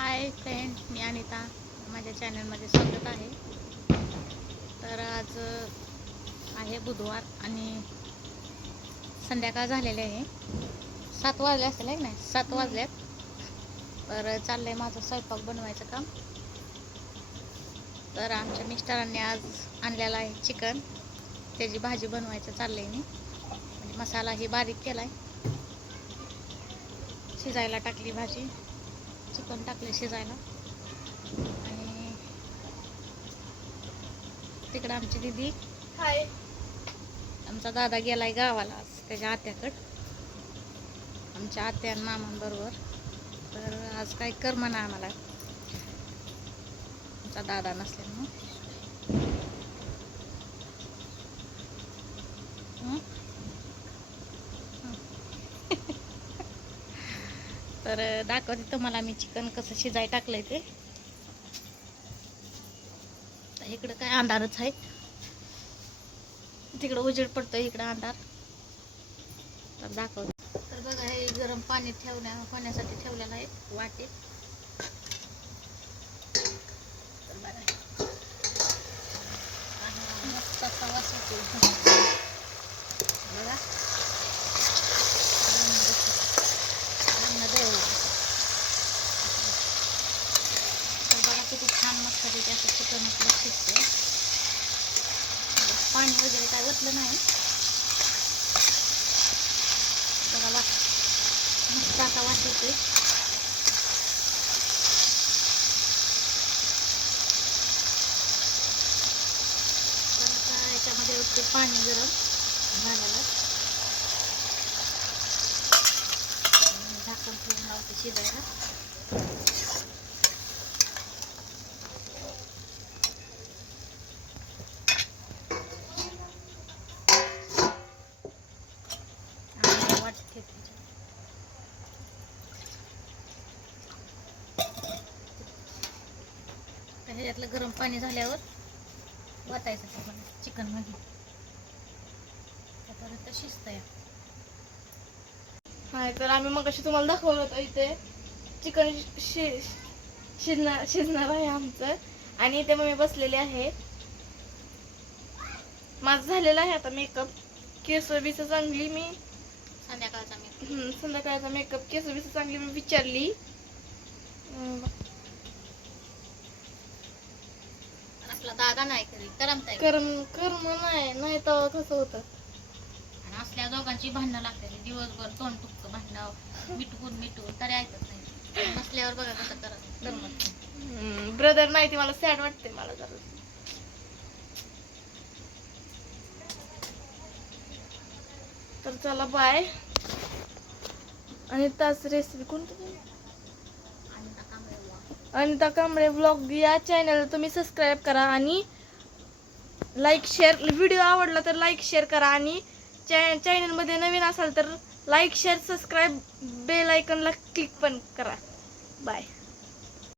Hi friend मी अनिता. माझ्या चॅनलमध्ये स्वागत आहे. तर आज आहे बुधवार आणि संध्याकाळ झालेली आहे. सात वाजले असेल आहे नाही? सात वाजल्यात तर चाललंय माझं स्वयंपाक बनवायचं काम. तर आमच्या मिस्टरांनी आज आणलेलं आहे चिकन. त्याची भाजी बनवायचं चाललंय मी. म्हणजे मसालाही बारीक केलाय. शिजायला टाकली भाजी. चिकन टाकले शिजायला. आणि तिकडं आमची दिदी. हाय. आमचा दादा गेलाय गावाला आज त्याच्या आत्याकडं. आमच्या आत्या आणि मामांबरोबर तर आज काय कर म्हणा आम्हाला. आमचा दादा नसल्यामुळं. तर दाखवते तुम्हाला मी चिकन कसं शिजाय टाकलंय ते. इकडं काय अंधारच आहे. तिकडं उजेड पडतोय इकडं अंधार. तर दाखवते. तर बघा हे गरम पाणी ठेवण्या होण्यासाठी ठेवलेलं आहे वाटेत तर बघा आणि मस्त असा वास येतोय. बघा अन्न द्यावं. तर बघा किती छान मस्त असं चिकन आपलं शिजतंय पाणी वगैरे काय ओतलं नाही. बघा वाट मस्त असा वाट येतोय तर आता याच्यामध्ये ओतते पाणी गरम झालेलं. झाकण ठेवून लावते शिजायला आणि वाट ठेवते त्याच्यात. तर ह्याच्यातलं गरम पाणी झाल्यावर वाटायचं त्यामध्ये चिकनमध्ये. शिजतंय. हाय तर आम्ही मग तुम्हाला दाखवलं होतं इथे. चिकन शि शिजणार शिजणार आहे आमचं. आणि इथे मग मी बसलेले आहे. माझं झालेलं आहे आता मेकअप केस बिस चांगली मी संध्याकाळचा संध्याकाळचा मेकअप केस बिस चांगली मी विचारली. दादा नाही करी करमताय करम कर्म नाही नाही तर कसं होतं? आणि असल्या दोघांची भांडणं लागते दिवसभर तोंड टुकतं भांडणं मिटकून मिटकून तरी ऐकत नाही. नसल्यावर बघा कसं करत करमत ब्रदर नाही ती मला सॅड वाटते मला जरा. तर चला बाय आणि तास रेसिपी कोणती आणि आता कांबळे बुवा. अनिता कांबळे ब्लॉग या चॅनलला तुम्ही सबस्क्राईब करा आणि लाईक शेअर व्हिडिओ आवडला तर लाईक शेअर करा आणि चॅ चॅनलमध्ये नवीन असाल तर लाईक शेअर सबस्क्राईब बेल आयकनला क्लिक पण करा. बाय